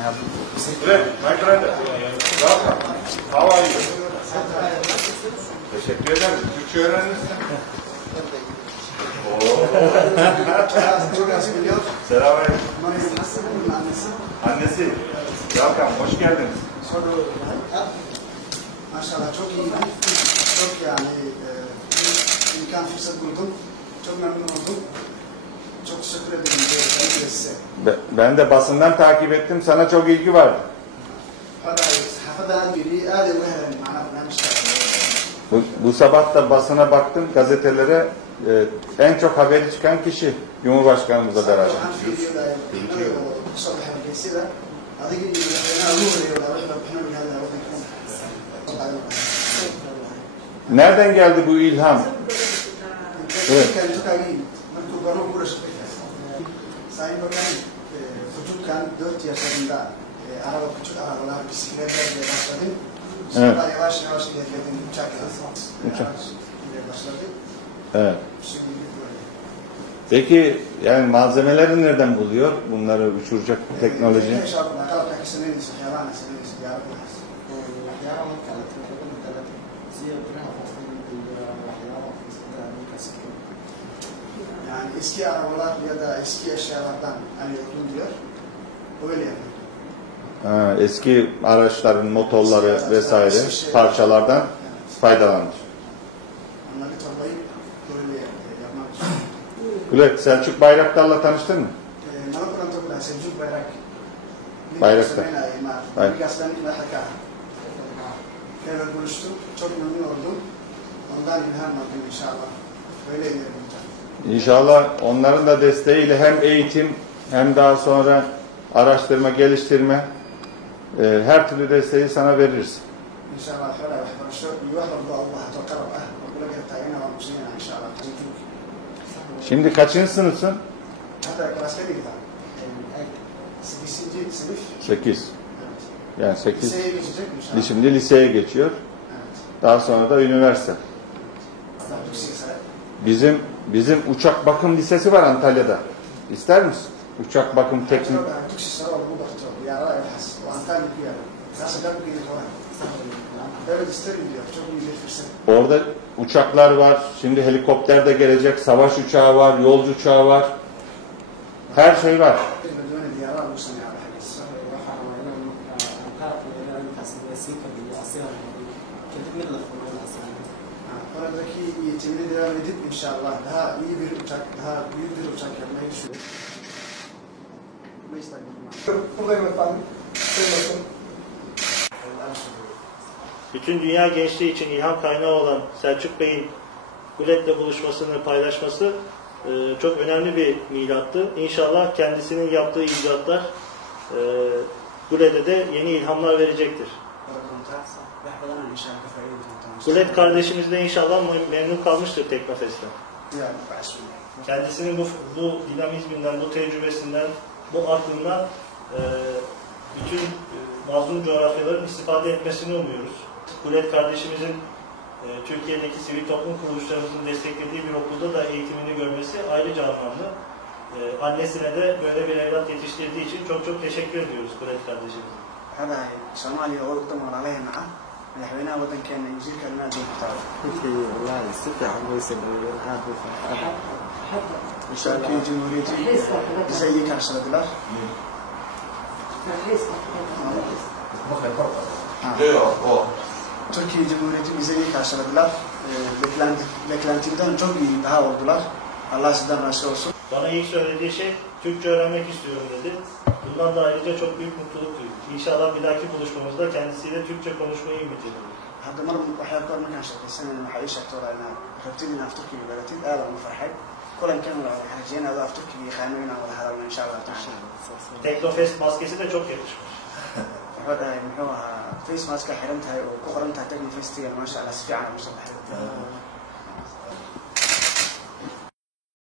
Great, my friend. Welcome. How are you? Teşekkür ederim. Türkçe öğrenmişsin. Selamünaleyküm. Annesi. Welcome. Hoş geldiniz. Maşallah çok iyi. Çok yani imkan fırsat buldum. Çok memnun oldum. Çok teşekkür ederim size. Ben de basından takip ettim. Sana çok ilgi vardı. Bu sabah da basına baktım, gazetelere en çok haberi çıkan kişi Cumhurbaşkanımızla beraber. Nereden geldi bu ilham? Evet. Sayın Bakan, çocukken 4 yaşlarında küçük arabalar, bisikletlerle başladım. Sonra yavaş yavaş ilerledim, uçak başladı. Evet. Peki yani malzemeleri nereden buluyor? Bunları uçuracak teknoloji? Yani eski arabalar ya da eski eşyalardan alıyordum diyor. Öyle yapıyor. Eski araçların motorları vesaire parçalardan faydalanır. Onları toplayıp böyle yapmak için. Gület, Selçuk Bayraktar'la tanıştın mı? Selçuk Bayrak. Bayraktar. Evet, buluştuk. Çok memnun oldum. Ondan ilham aldım inşallah. Böyle ilerleyeceğim. İnşallah onların da desteğiyle hem eğitim hem daha sonra araştırma, geliştirme her türlü desteği sana veririz. İnşallah. Şimdi kaçıncı sınıfsın? 8. Yani 8. Şimdi liseye geçiyor. Daha sonra da üniversite. Bizim uçak bakım lisesi var Antalya'da. İster misin? Uçak bakım teknik. Orada uçaklar var. Şimdi helikopter de gelecek. Savaş uçağı var. Yolcu uçağı var. Her şey var. Oradaki eğitimini devam edip inşallah daha iyi bir uçak, daha büyük bir uçak yapmayı düşünüyorum. Buradayım efendim. Bütün dünya gençliği için ilham kaynağı olan Selçuk Bey'in Gület'le buluşmasını paylaşması çok önemli bir milattı. İnşallah kendisinin yaptığı icatlar Gület'e de yeni ilhamlar verecektir. Gület kardeşimiz de inşallah memnun kalmıştır Teknofest'ten. Kendisinin bu dinamizminden, bu tecrübesinden, bu aklından bütün mazlum coğrafyaların istifade etmesini umuyoruz. Gület kardeşimizin Türkiye'deki sivil toplum kuruluşlarımızın desteklediği bir okulda da eğitimini görmesi ayrıca anlamlı. Annesine de böyle bir evlat yetiştirdiği için çok çok teşekkür ediyoruz Gület kardeşimize. madaxweynaha wadankeena injiilka inaad joogtaa wallahi si fiican way sameeyeen aad u fiican Türkiye Cumhuriyeti bize iyi karşıladılar. Türkiye Cumhuriyeti bize iyi karşıladılar. Beklentimden çok iyi daha oldular. Allah sizden razı olsun. Bana ilk söylediği şey Türkçe öğrenmek istiyorum dedi. Bundan da ayrıca çok büyük mutluluk duydum. İnşallah bir dahaki buluşmamızda kendisiyle Türkçe konuşmayı ümit ediyorum. Hadda mar waxyaab qaar markaan shaqaysanayna waxaa ii sheegtay walaa inaad rabtid inaad af Turkiga baratid aad aan u farxay kulankan waxaan rajeynaya adoo af Turkiga yaqaano inaan wada hadalno insha Allah taala. Teknofest maskesi de çok yakışmış. Wuxuu dhahay muxuu ahaa face maska xiran tahay oo ku qoran tahay Teknofestiga maasha Allah si fiican u soo baxay.